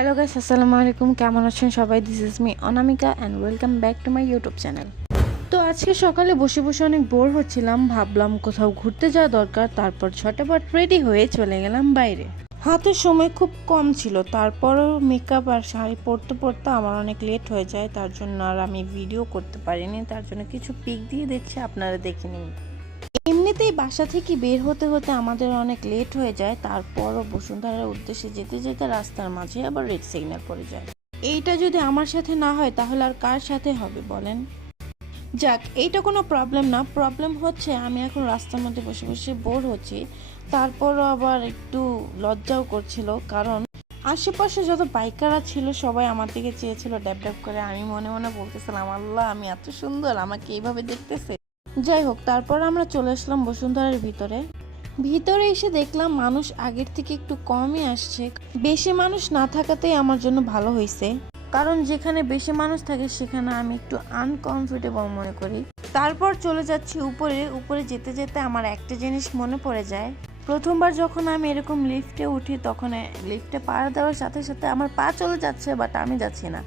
Hello guys, আসসালামু আলাইকুম। কেমন আছেন সবাই? This is me Anamika and welcome back to my YouTube channel. তো আজকে সকালে বসে বসে অনেক বোর হচ্ছিলাম, ভাবলাম কোথাও ঘুরতে যাওয়া দরকার। তারপর ঝটপট রেডি হয়ে চলে গেলাম বাইরে। হাতে সময় খুব কম ছিল, তারপরও মেকআপ আর শাড়ি পরতে পরতে আমার অনেক লেট হয়ে যায়। তার জন্য আর আমি ভিডিও করতে পারিনি, তার জন্য কিছু পিক দিয়ে দিচ্ছি, আপনারা দেখে নিন। এমনিতেই বাসা থেকে বের হতে হতে আমাদের অনেক লেট হয়ে যায়। তারপরও বসুন্ধরার উদ্দেশ্যে যেতে যেতে রাস্তার মাঝে আবার রেড সিগন্যাল পড়ে যায়। এইটা যদি আমার সাথে না হয় তাহলে আর কার সাথে হবে বলেন? যাক, এইটা কোনো প্রবলেম না। প্রবলেম হচ্ছে আমি এখন রাস্তার মধ্যে বসে বসে বোর হচ্ছি। তারপরও আবার একটু লজ্জাও করছিল, কারণ আশেপাশে যত বাইকাররা ছিল সবাই আমার দিকে চেয়েছিল ড্যাব ড্যাব করে। আমি মনে মনে বলতেছিলাম, আল্লাহ, আমি এত সুন্দর, আমাকে এইভাবে দেখতেছে। যাই হোক, তারপর আমরা চলে আসলাম বসুন্ধরার ভিতরে। ভিতরে এসে দেখলাম মানুষ আগের থেকে একটু কমই আসছে। বেশি মানুষ না থাকাতেই আমার জন্য ভালো হয়েছে, কারণ যেখানে বেশি মানুষ থাকে সেখানে আমি একটু আনকমফোর্টেবল মনে করি। তারপর চলে যাচ্ছি উপরে। উপরে যেতে যেতে আমার একটা জিনিস মনে পড়ে যায়। প্রথমবার যখন আমি এরকম লিফটে উঠি, তখন লিফটে পাড়া দেওয়ার সাথে সাথে আমার পা চলে যাচ্ছে, বাট আমি যাচ্ছি না।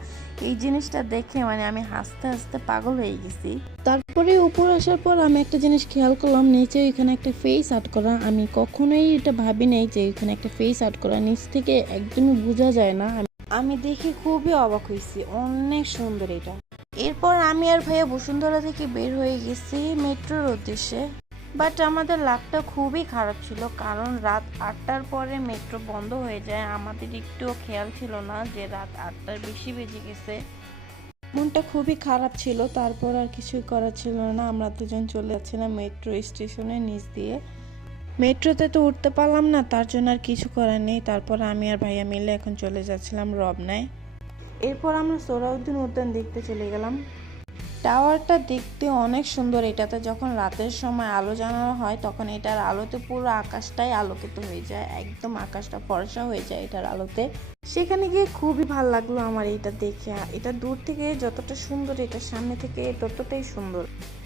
এই জিনিসটা দেখে আমি হাসতে হাসতে পাগল হয়ে গেছি। তারপরে উপর আসার পর আমি একটা জিনিস খেয়াল করলাম, নিচে এখানে একটা ফেস আর্ট করা। আমি কখনোই এটা ভাবি নাই যে এখানে একটা ফেস আর্ট করা, নিচ থেকে একদমই বোঝা যায় না। আমি দেখে খুবই অবাক হয়েছি, অনেক সুন্দর এটা। এরপর আমি আর ভাইয়া বসুন্ধরা থেকে বের হয়ে গেছি মেট্রোর উদ্দেশ্যে। বাট আমাদের লাকটা খুবই খারাপ ছিল, কারণ রাত 8টার পরে মেট্রো বন্ধ হয়ে যায়। আমাদের একটুও খেয়াল ছিল না যে রাত 8টার বেশি বেজে গেছে। মনটা খুবই খারাপ ছিল, তারপর আর কিছুই করার ছিল না। আমরা দুজন চলে যাচ্ছিলাম মেট্রো স্টেশনের নিচ দিয়ে। মেট্রোতে তো উঠতে পারলাম না, তার জন্য আর কিছু করার নেই। তারপর আমি আর ভাইয়া মিলে এখন চলে যাচ্ছিলাম রমনায়। এরপর আমরা সোহরাওয়ার্দী উদ্যান দেখতে চলে গেলাম। টাওয়ারটা দেখতে অনেক সুন্দর। এটাতে যখন রাতের সময় আলো জ্বালানো হয় তখন এটার আলোতে পুরো আকাশটাই আলোকিত হয়ে যায়, একদম আকাশটা ফর্সা হয়ে যায় এটার আলোতে। সেখানে গিয়ে খুবই ভালো লাগলো আমার এটা দেখে। এটা দূর থেকে যতটা সুন্দর, এটার সামনে থেকে ততটাই সুন্দর।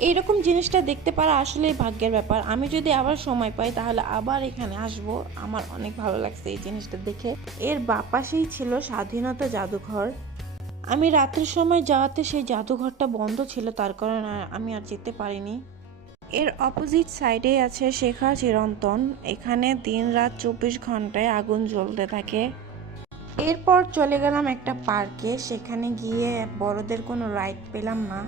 এইরকম জিনিসটা দেখতে পারা আসলেই ভাগ্যের ব্যাপার। আমি যদি আবার সময় পাই তাহলে আবার এখানে আসবো। আমার অনেক ভালো লাগছে এই জিনিসটা দেখে। এর বাপাশেই ছিল স্বাধীনতা জাদুঘর। আমি রাতের সময় যাওয়াতে সেই জাদুঘরটা বন্ধ ছিল, তার কারণে আমি আর যেতে পারিনি। এর অপোজিট সাইডে আছে শেখা চিরন্তন। এখানে দিন রাত 24 ঘন্টায় আগুন জ্বলতে থাকে। এরপর চলে গেলাম একটা পার্কে। সেখানে গিয়ে বড়দের কোনো রাইড পেলাম না।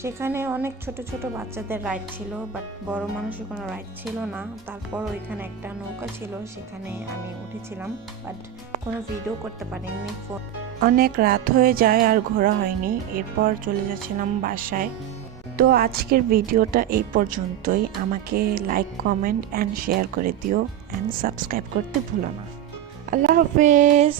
সেখানে অনেক ছোট ছোট বাচ্চাদের রাইড ছিল, বাট বড় মানুষের কোনো রাইড ছিল না। তারপর ওইখানে একটা নৌকা ছিল, সেখানে আমি উঠেছিলাম, বাট কোনো ভিডিও করতে পারিনি। অনেক রাত হয়ে যায় আর ঘোরা হয়নি। এরপর চলে যাচ্ছিলাম বাসায়। তো আজকের ভিডিওটা এই পর্যন্তই। আমাকে লাইক, কমেন্ট অ্যান্ড শেয়ার করে দিও অ্যান্ড সাবস্ক্রাইব করতে ভুলো না। আল্লাহ হাফেজ।